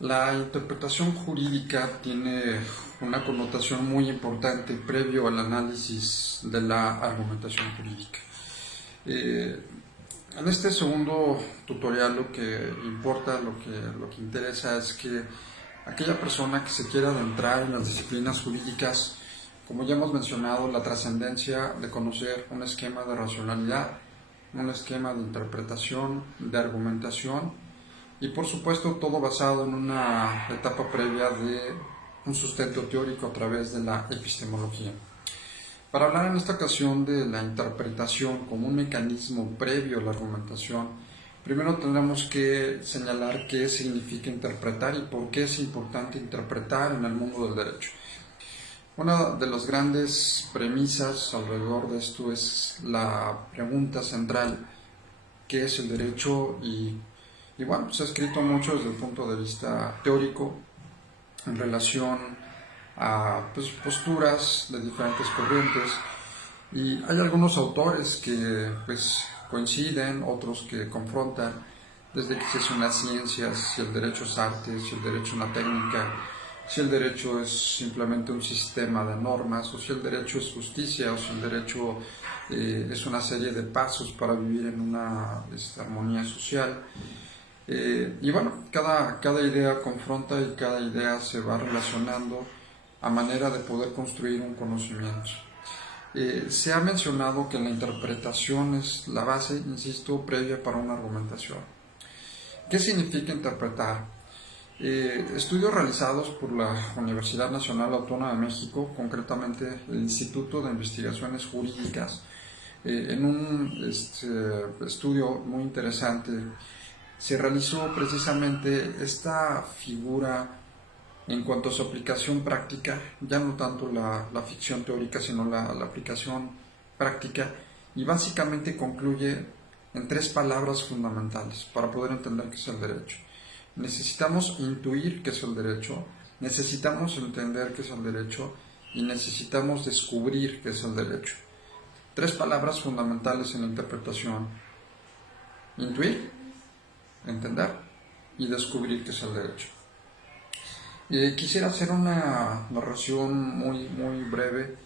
La interpretación jurídica tiene una connotación muy importante previo al análisis de la argumentación jurídica. Eh, en este segundo tutorial lo que importa, lo que interesa es que aquella persona que se quiera adentrar en las disciplinas jurídicas, como ya hemos mencionado, la trascendencia de conocer un esquema de racionalidad, un esquema de interpretación, de argumentación, y por supuesto todo basado en una etapa previa de un sustento teórico a través de la epistemología. Para hablar en esta ocasión de la interpretación como un mecanismo previo a la argumentación, primero tendremos que señalar qué significa interpretar y por qué es importante interpretar en el mundo del derecho. Una de las grandes premisas alrededor de esto es la pregunta central: ¿qué es el derecho? Y bueno, se ha escrito mucho desde el punto de vista teórico en relación a posturas de diferentes corrientes, y hay algunos autores que coinciden, otros que confrontan, desde que si es una ciencia, si el derecho es arte, si el derecho es una técnica, si el derecho es simplemente un sistema de normas, o si el derecho es justicia, o si el derecho es una serie de pasos para vivir en una armonía social. Y bueno, cada idea confronta y cada idea se va relacionando a manera de poder construir un conocimiento. Se ha mencionado que la interpretación es la base, insisto, previa para una argumentación. ¿Qué significa interpretar? Estudios realizados por la Universidad Nacional Autónoma de México, concretamente el Instituto de Investigaciones Jurídicas, en un estudio muy interesante, se realizó precisamente esta figura en cuanto a su aplicación práctica, ya no tanto la ficción teórica, sino la aplicación práctica, y básicamente concluye en tres palabras fundamentales para poder entender qué es el derecho. Necesitamos intuir qué es el derecho, necesitamos entender qué es el derecho y necesitamos descubrir qué es el derecho. Tres palabras fundamentales en la interpretación: intuir, entender y descubrir qué es el derecho. Quisiera hacer una narración muy breve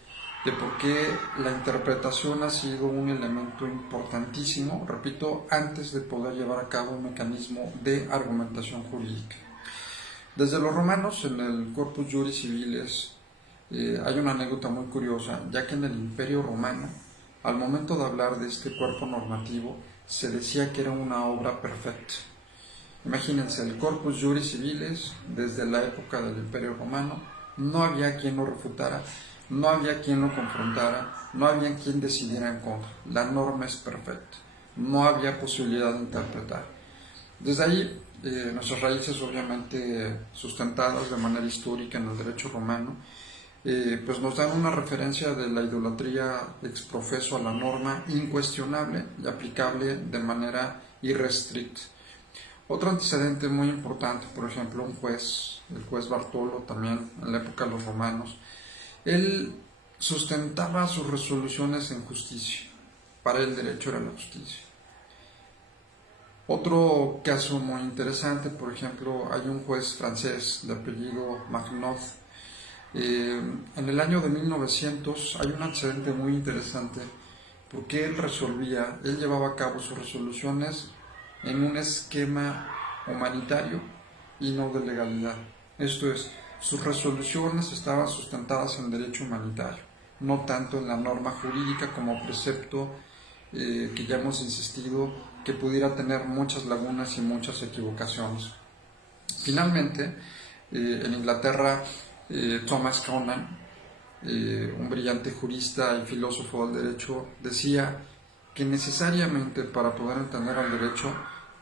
de por qué la interpretación ha sido un elemento importantísimo, repito, antes de poder llevar a cabo un mecanismo de argumentación jurídica. Desde los romanos, en el Corpus Juris Civiles, hay una anécdota muy curiosa, ya que en el Imperio Romano, al momento de hablar de este cuerpo normativo, se decía que era una obra perfecta. Imagínense, el Corpus Juris Civiles, desde la época del Imperio Romano, no había quien lo refutara, no había quien lo confrontara, no había quien decidiera en contra. La norma es perfecta, no había posibilidad de interpretar. Desde ahí, nuestras raíces obviamente sustentadas de manera histórica en el derecho romano, pues nos dan una referencia de la idolatría ex profeso a la norma incuestionable y aplicable de manera irrestricta. Otro antecedente muy importante, por ejemplo, el juez Bartolo, también en la época de los romanos, él sustentaba sus resoluciones en justicia. Para él el derecho era la justicia. Otro caso muy interesante, por ejemplo, hay un juez francés de apellido Magnot. En el año de 1900 hay un antecedente muy interesante porque él llevaba a cabo sus resoluciones en un esquema humanitario y no de legalidad. Esto es, sus resoluciones estaban sustentadas en derecho humanitario, no tanto en la norma jurídica como precepto que ya hemos insistido que pudiera tener muchas lagunas y muchas equivocaciones. Finalmente, en Inglaterra, Thomas Conan, un brillante jurista y filósofo del derecho, decía que necesariamente para poder entender al derecho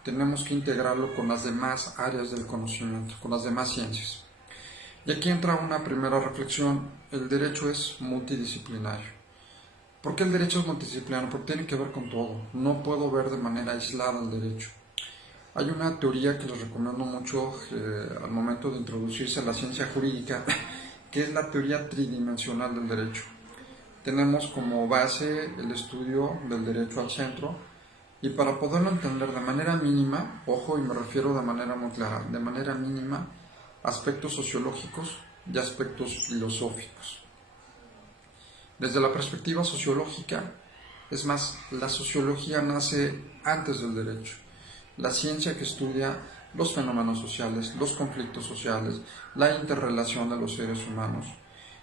tenemos que integrarlo con las demás áreas del conocimiento, con las demás ciencias. Y aquí entra una primera reflexión: el derecho es multidisciplinario. ¿Por qué el derecho es multidisciplinario? Porque tiene que ver con todo, no puedo ver de manera aislada el derecho. Hay una teoría que les recomiendo mucho al momento de introducirse a la ciencia jurídica, que es la teoría tridimensional del derecho. Tenemos como base el estudio del derecho al centro, y para poderlo entender de manera mínima, ojo, y me refiero de manera muy clara, de manera mínima, aspectos sociológicos y aspectos filosóficos. Desde la perspectiva sociológica, es más, la sociología nace antes del derecho. La ciencia que estudia los fenómenos sociales, los conflictos sociales, la interrelación de los seres humanos.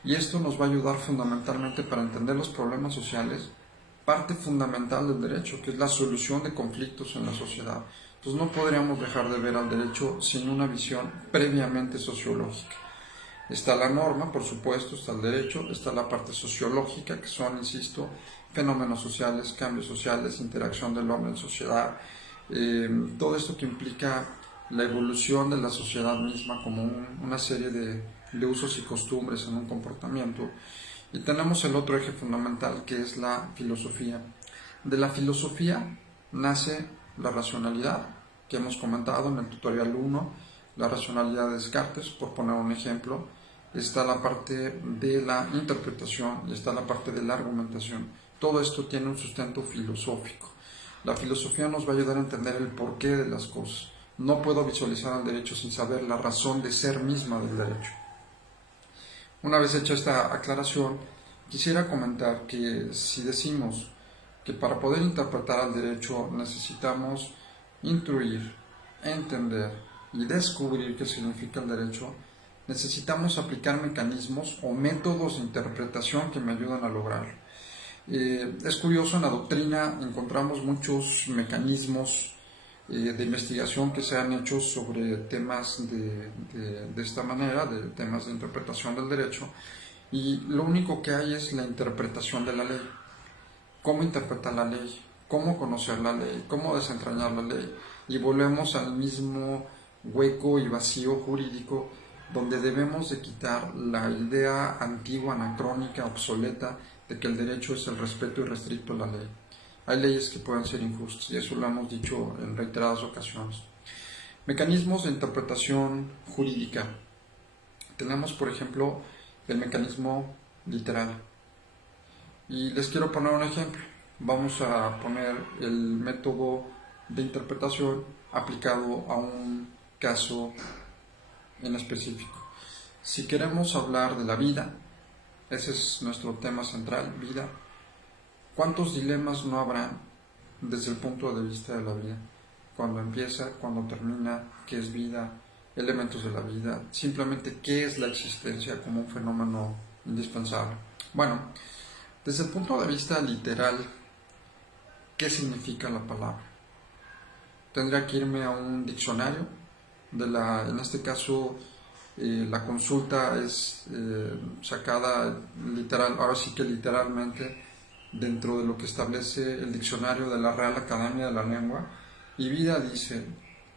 Y esto nos va a ayudar fundamentalmente para entender los problemas sociales, parte fundamental del derecho, que es la solución de conflictos en la sociedad. Entonces no podríamos dejar de ver al derecho sin una visión previamente sociológica. Está la norma, por supuesto, está el derecho, está la parte sociológica, que son, insisto, fenómenos sociales, cambios sociales, interacción del hombre en sociedad, todo esto que implica la evolución de la sociedad misma como una serie de usos y costumbres en un comportamiento. Y tenemos el otro eje fundamental, que es la filosofía. De la filosofía nace la racionalidad, que hemos comentado en el tutorial 1, la racionalidad de Descartes, por poner un ejemplo. Está la parte de la interpretación y está la parte de la argumentación. Todo esto tiene un sustento filosófico. La filosofía nos va a ayudar a entender el porqué de las cosas. No puedo visualizar al derecho sin saber la razón de ser misma del derecho. Una vez hecha esta aclaración, quisiera comentar que si decimos que para poder interpretar al derecho necesitamos intuir, entender y descubrir qué significa el derecho, necesitamos aplicar mecanismos o métodos de interpretación que me ayudan a lograrlo. Es curioso, en la doctrina encontramos muchos mecanismos de investigación que se han hecho sobre temas de esta manera, de temas de interpretación del derecho, y lo único que hay es la interpretación de la ley. ¿Cómo interpretar la ley? ¿Cómo conocer la ley? ¿Cómo desentrañar la ley? Y volvemos al mismo hueco y vacío jurídico donde debemos de quitar la idea antigua, anacrónica, obsoleta de que el derecho es el respeto irrestricto a la ley. Hay leyes que pueden ser injustas y eso lo hemos dicho en reiteradas ocasiones. Mecanismos de interpretación jurídica. Tenemos, por ejemplo, el mecanismo literal. Y les quiero poner un ejemplo. Vamos a poner el método de interpretación aplicado a un caso en específico. Si queremos hablar de la vida, ese es nuestro tema central, vida, ¿cuántos dilemas no habrá desde el punto de vista de la vida? Cuando empieza, cuando termina, qué es vida, elementos de la vida, simplemente qué es la existencia como un fenómeno indispensable. Bueno, desde el punto de vista literal, ¿qué significa la palabra? Tendría que irme a un diccionario, en este caso la consulta es sacada literal, ahora sí que literalmente, dentro de lo que establece el diccionario de la Real Academia de la Lengua, y vida dice,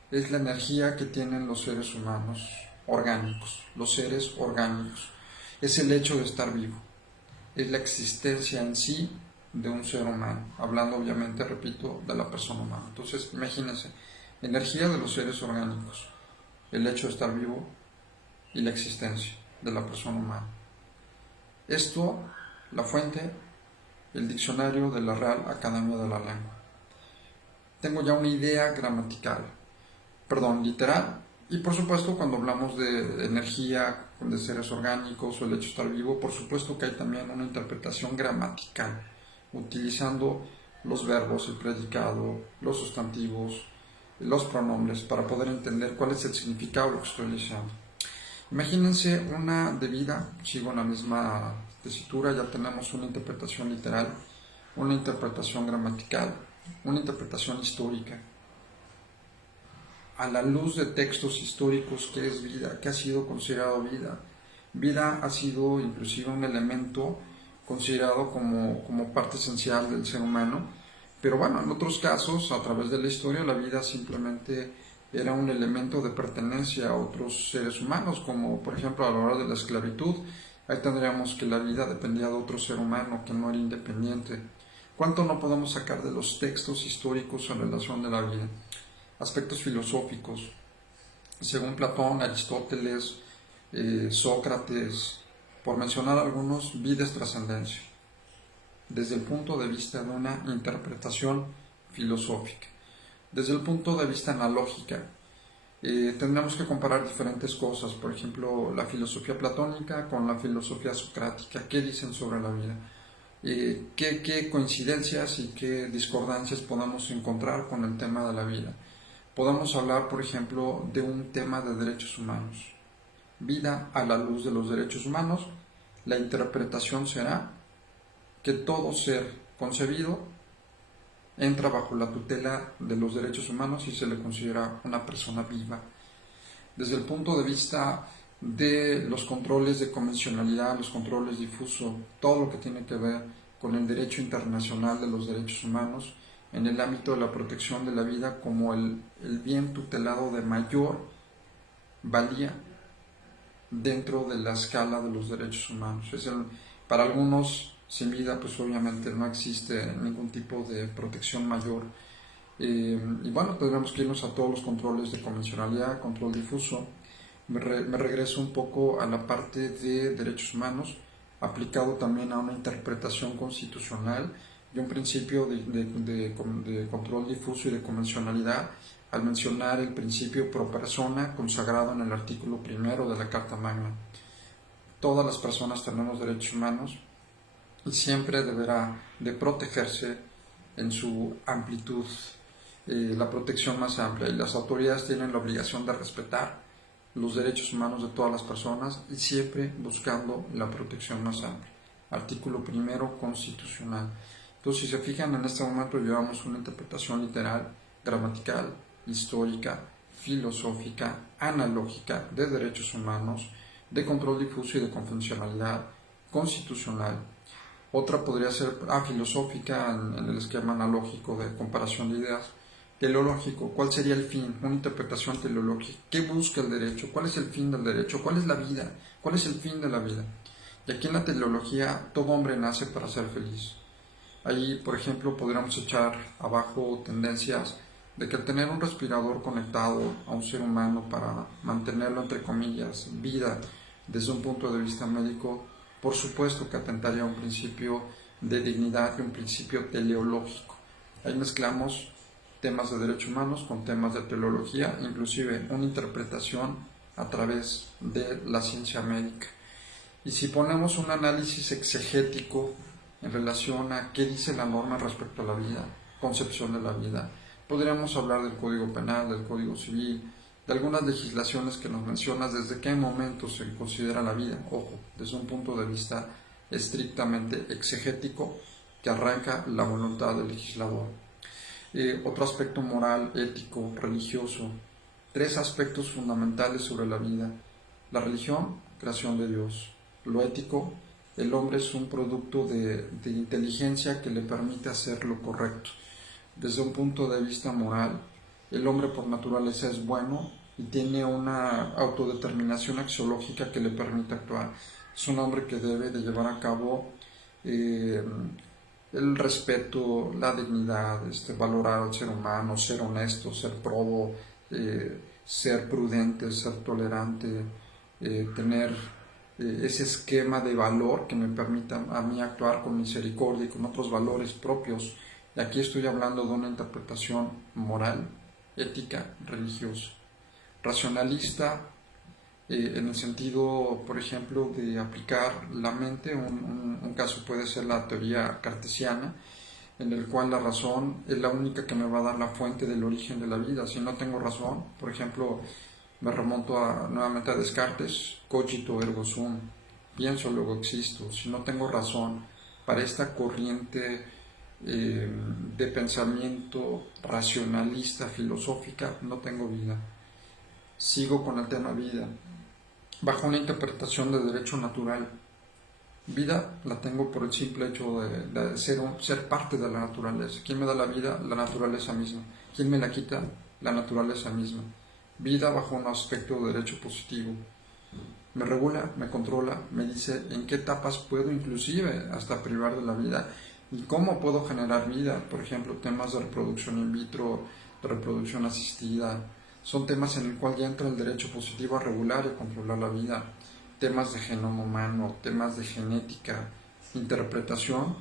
es la energía que tienen los seres humanos orgánicos, los seres orgánicos, es el hecho de estar vivo, es la existencia en sí de un ser humano, hablando obviamente, repito, de la persona humana. Entonces, imagínense, energía de los seres orgánicos, el hecho de estar vivo y la existencia de la persona humana. Esto, la fuente, el diccionario de la Real Academia de la Lengua. Tengo ya una idea literal, y por supuesto cuando hablamos de energía, de seres orgánicos o el hecho de estar vivo, por supuesto que hay también una interpretación gramatical, utilizando los verbos, el predicado, los sustantivos, los pronombres, para poder entender cuál es el significado de lo que estoy diciendo. Imagínense una de vida, sigo en la misma tesitura, ya tenemos una interpretación literal, una interpretación gramatical, una interpretación histórica. A la luz de textos históricos, ¿qué es vida? ¿Qué ha sido considerado vida? Vida ha sido inclusive un elemento considerado como parte esencial del ser humano, pero bueno, en otros casos, a través de la historia, la vida simplemente era un elemento de pertenencia a otros seres humanos, como por ejemplo a la hora de la esclavitud. Ahí tendríamos que la vida dependía de otro ser humano que no era independiente. ¿Cuánto no podemos sacar de los textos históricos en relación de la vida? Aspectos filosóficos. Según Platón, Aristóteles, Sócrates, por mencionar algunos, vida es trascendencia, desde el punto de vista de una interpretación filosófica. Desde el punto de vista analógica, Tendríamos que comparar diferentes cosas, por ejemplo, la filosofía platónica con la filosofía socrática. ¿Qué dicen sobre la vida? ¿Qué coincidencias y qué discordancias podemos encontrar con el tema de la vida? Podemos hablar, por ejemplo, de un tema de derechos humanos. Vida a la luz de los derechos humanos. La interpretación será que todo ser concebido entra bajo la tutela de los derechos humanos y se le considera una persona viva. Desde el punto de vista de los controles de convencionalidad, los controles difusos, todo lo que tiene que ver con el derecho internacional de los derechos humanos, en el ámbito de la protección de la vida como el bien tutelado de mayor valía dentro de la escala de los derechos humanos. Para algunos, sin vida, pues obviamente no existe ningún tipo de protección mayor. Y bueno, tendremos que irnos a todos los controles de convencionalidad, control difuso. Me regreso un poco a la parte de derechos humanos, aplicado también a una interpretación constitucional y un principio de control difuso y de convencionalidad, al mencionar el principio pro persona consagrado en el artículo primero de la Carta Magna. Todas las personas tenemos derechos humanos y siempre deberá de protegerse en su amplitud, la protección más amplia, y las autoridades tienen la obligación de respetar los derechos humanos de todas las personas y siempre buscando la protección más amplia. Artículo primero constitucional. Entonces, si se fijan, en este momento llevamos una interpretación literal, gramatical, histórica, filosófica, analógica de derechos humanos, de control difuso y de convencionalidad constitucional. Otra podría ser filosófica en el esquema analógico de comparación de ideas. Teleológico, ¿cuál sería el fin? Una interpretación teleológica. ¿Qué busca el derecho? ¿Cuál es el fin del derecho? ¿Cuál es la vida? ¿Cuál es el fin de la vida? Y aquí en la teleología, todo hombre nace para ser feliz. Ahí, por ejemplo, podríamos echar abajo tendencias de que el tener un respirador conectado a un ser humano para mantenerlo, entre comillas, vida desde un punto de vista médico, por supuesto que atentaría a un principio de dignidad y un principio teleológico. Ahí mezclamos temas de derechos humanos con temas de teleología, inclusive una interpretación a través de la ciencia médica. Y si ponemos un análisis exegético en relación a qué dice la norma respecto a la vida, concepción de la vida, podríamos hablar del Código Penal, del Código Civil, de algunas legislaciones que nos mencionan desde qué momento se considera la vida, ojo, desde un punto de vista estrictamente exegético que arranca la voluntad del legislador. Otro aspecto moral, ético, religioso, tres aspectos fundamentales sobre la vida. La religión, creación de Dios. Lo ético, el hombre es un producto de inteligencia que le permite hacer lo correcto. Desde un punto de vista moral, el hombre por naturaleza es bueno y tiene una autodeterminación axiológica que le permite actuar. Es un hombre que debe de llevar a cabo el respeto, la dignidad, valorar al ser humano, ser honesto, ser probo, ser prudente, ser tolerante, tener ese esquema de valor que me permita a mí actuar con misericordia y con otros valores propios. Y aquí estoy hablando de una interpretación moral, ética, religiosa. Racionalista, en el sentido, por ejemplo, de aplicar la mente. Un caso puede ser la teoría cartesiana, en el cual la razón es la única que me va a dar la fuente del origen de la vida. Si no tengo razón, por ejemplo, me remonto nuevamente a Descartes, cogito ergo sum, pienso luego existo. Si no tengo razón para esta corriente de pensamiento racionalista, filosófica, no tengo vida. Sigo con el tema vida, bajo una interpretación de derecho natural. Vida la tengo por el simple hecho de ser parte de la naturaleza. ¿Quién me da la vida? La naturaleza misma. ¿Quién me la quita? La naturaleza misma. Vida bajo un aspecto de derecho positivo. Me regula, me controla, me dice en qué etapas puedo inclusive hasta privar de la vida y cómo puedo generar vida. Por ejemplo, temas de reproducción in vitro, de reproducción asistida, son temas en el cual ya entra el derecho positivo a regular y a controlar la vida. Temas de genoma humano, temas de genética, interpretación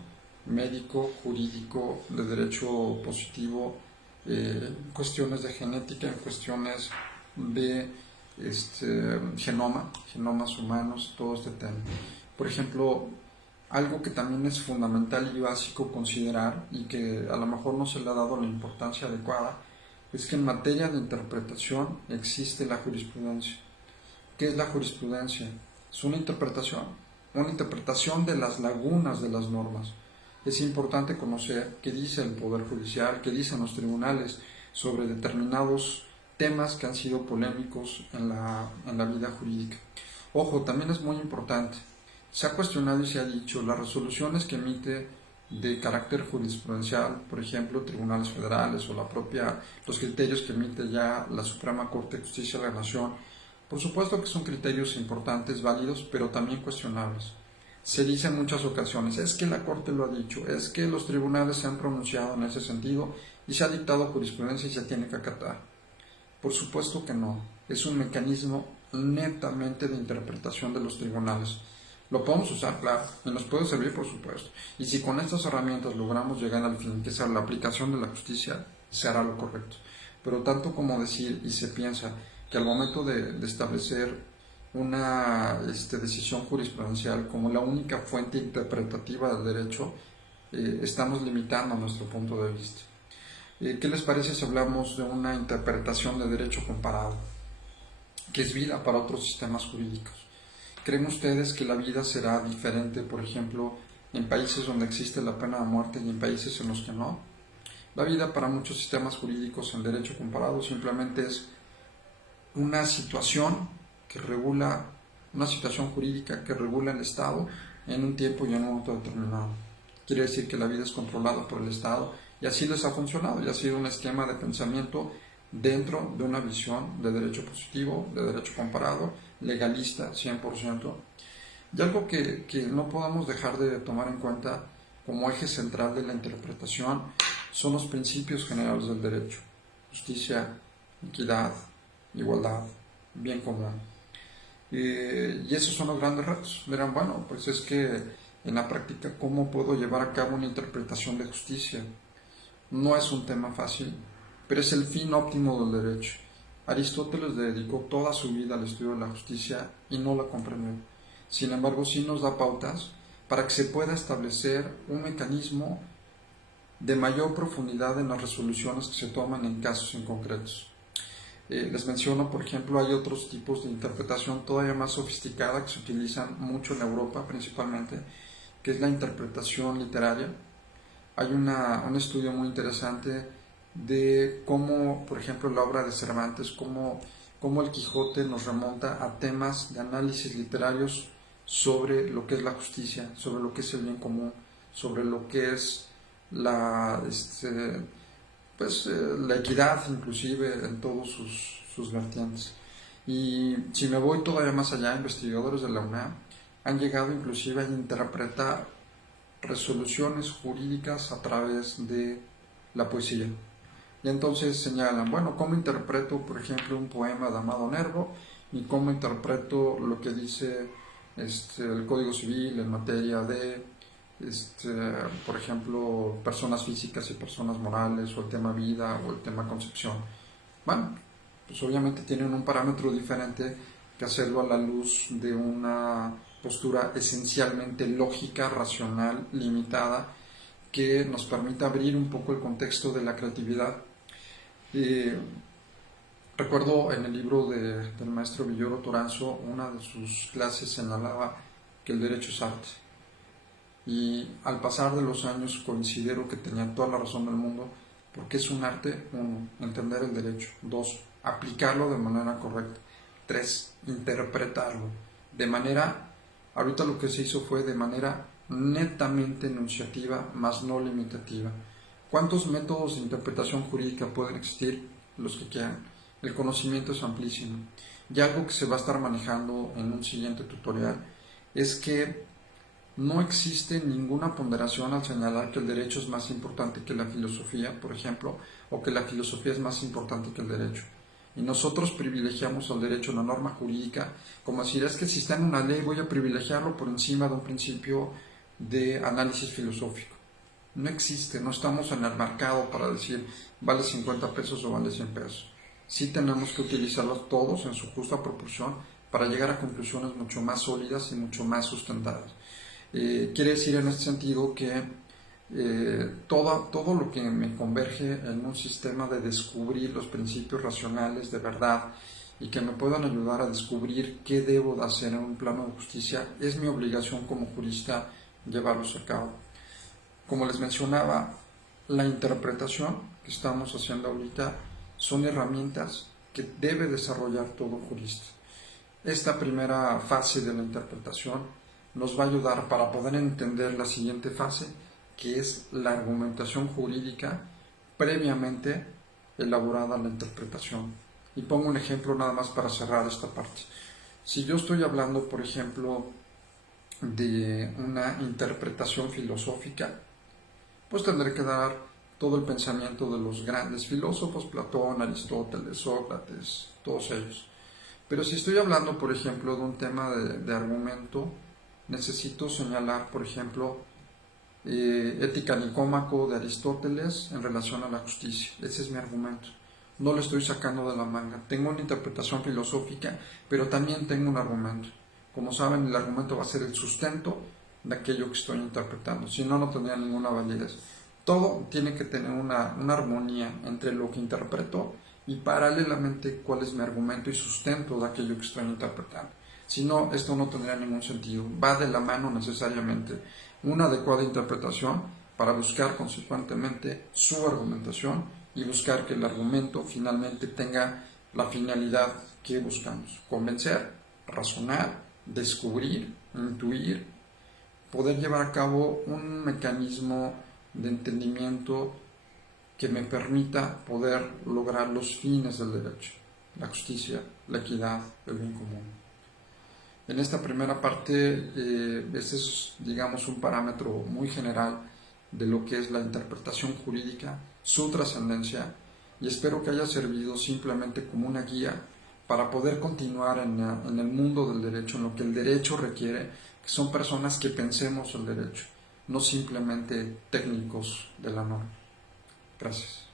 médico, jurídico, de derecho positivo, cuestiones de genética, en cuestiones ve genomas humanos, todo este tema. Por ejemplo, algo que también es fundamental y básico considerar y que a lo mejor no se le ha dado la importancia adecuada es que en materia de interpretación existe la jurisprudencia. ¿Qué es la jurisprudencia? Es una interpretación de las lagunas de las normas. Es importante conocer qué dice el Poder Judicial, qué dicen los tribunales sobre determinados temas que han sido polémicos en la vida jurídica. Ojo, también es muy importante, se ha cuestionado y se ha dicho las resoluciones que emite de carácter jurisprudencial, por ejemplo, tribunales federales o los criterios que emite ya la Suprema Corte de Justicia de la Nación. Por supuesto que son criterios importantes, válidos, pero también cuestionables. Se dice en muchas ocasiones, es que la Corte lo ha dicho, es que los tribunales se han pronunciado en ese sentido y se ha dictado jurisprudencia y se tiene que acatar. Por supuesto que no, es un mecanismo netamente de interpretación de los tribunales. Lo podemos usar, claro, y nos puede servir, por supuesto. Y si con estas herramientas logramos llegar al fin, que sea la aplicación de la justicia, se hará lo correcto. Pero tanto como decir y se piensa que al momento de establecer una decisión jurisprudencial como la única fuente interpretativa del derecho, estamos limitando nuestro punto de vista. ¿Qué les parece si hablamos de una interpretación de derecho comparado, que es vida para otros sistemas jurídicos? ¿Creen ustedes que la vida será diferente, por ejemplo, en países donde existe la pena de muerte y en países en los que no? La vida para muchos sistemas jurídicos en derecho comparado simplemente es una situación una situación jurídica que regula el Estado en un tiempo y en un momento determinado. Quiere decir que la vida es controlada por el Estado y así les ha funcionado y ha sido un esquema de pensamiento dentro de una visión de derecho positivo, de derecho comparado, legalista 100%. Y algo que no podemos dejar de tomar en cuenta como eje central de la interpretación son los principios generales del derecho: justicia, equidad, igualdad, bien común. Y esos son los grandes retos. Dirán, bueno, pues es que en la práctica, ¿cómo puedo llevar a cabo una interpretación de justicia? No es un tema fácil, pero es el fin óptimo del derecho. Aristóteles dedicó toda su vida al estudio de la justicia y no la comprendió. Sin embargo, sí nos da pautas para que se pueda establecer un mecanismo de mayor profundidad en las resoluciones que se toman en casos en concretos. Les menciono, por ejemplo, hay otros tipos de interpretación todavía más sofisticada que se utilizan mucho en Europa principalmente, que es la interpretación literaria. Hay un estudio muy interesante de cómo, por ejemplo, la obra de Cervantes, cómo el Quijote nos remonta a temas de análisis literarios sobre lo que es la justicia, sobre lo que es el bien común, sobre lo que es la equidad, inclusive en todos sus vertientes. Y si me voy todavía más allá, investigadores de la UNAM han llegado inclusive a interpretar resoluciones jurídicas a través de la poesía. Y entonces señalan, bueno, ¿cómo interpreto, por ejemplo, un poema de Amado Nervo? ¿Y cómo interpreto lo que dice el Código Civil en materia de, por ejemplo, personas físicas y personas morales, o el tema vida, o el tema concepción? Bueno, pues obviamente tienen un parámetro diferente que hacerlo a la luz de una postura esencialmente lógica, racional, limitada, que nos permita abrir un poco el contexto de la creatividad. Recuerdo en el libro del maestro Villoro Toranzo, una de sus clases señalaba que el derecho es arte. Y al pasar de los años considero que tenían toda la razón del mundo, porque es un arte. 1, entender el derecho. 2, aplicarlo de manera correcta. 3, interpretarlo de manera, ahorita lo que se hizo fue de manera netamente enunciativa, más no limitativa. ¿Cuántos métodos de interpretación jurídica pueden existir? Los que quieran. El conocimiento es amplísimo. Y algo que se va a estar manejando en un siguiente tutorial es que no existe ninguna ponderación al señalar que el derecho es más importante que la filosofía, por ejemplo, o que la filosofía es más importante que el derecho. Y nosotros privilegiamos al derecho, la norma jurídica, como decir, es que si está en una ley voy a privilegiarlo por encima de un principio de análisis filosófico. No existe, no estamos en el mercado para decir vale 50 pesos o vale 100 pesos. sí tenemos que utilizarlos todos en su justa proporción para llegar a conclusiones mucho más sólidas y mucho más sustentadas. Quiere decir en este sentido que todo lo que me converge en un sistema de descubrir los principios racionales de verdad y que me puedan ayudar a descubrir qué debo de hacer en un plano de justicia, es mi obligación como jurista llevarlos a cabo. Como les mencionaba, la interpretación que estamos haciendo ahorita son herramientas que debe desarrollar todo jurista. Esta primera fase de la interpretación nos va a ayudar para poder entender la siguiente fase, que es la argumentación jurídica previamente elaborada a la interpretación. Y pongo un ejemplo nada más para cerrar esta parte. Si yo estoy hablando, por ejemplo, de una interpretación filosófica, pues tendré que dar todo el pensamiento de los grandes filósofos, Platón, Aristóteles, Sócrates, todos ellos. Pero si estoy hablando, por ejemplo, de un tema de argumento, necesito señalar, por ejemplo, Ética Nicómaco de Aristóteles en relación a la justicia. Ese es mi argumento. No lo estoy sacando de la manga. Tengo una interpretación filosófica, pero también tengo un argumento. Como saben, el argumento va a ser el sustento de aquello que estoy interpretando. Si no, no tendría ninguna validez. Todo tiene que tener una armonía entre lo que interpreto y paralelamente cuál es mi argumento y sustento de aquello que estoy interpretando. Si no, esto no tendría ningún sentido. Va de la mano necesariamente una adecuada interpretación para buscar consecuentemente su argumentación y buscar que el argumento finalmente tenga la finalidad que buscamos: convencer, razonar, descubrir, intuir, poder llevar a cabo un mecanismo de entendimiento que me permita poder lograr los fines del derecho: la justicia, la equidad, el bien común. En esta primera parte, este es, digamos, un parámetro muy general de lo que es la interpretación jurídica, su trascendencia, y espero que haya servido simplemente como una guía para poder continuar en el mundo del derecho, en lo que el derecho requiere, que son personas que pensemos el derecho, no simplemente técnicos de la norma. Gracias.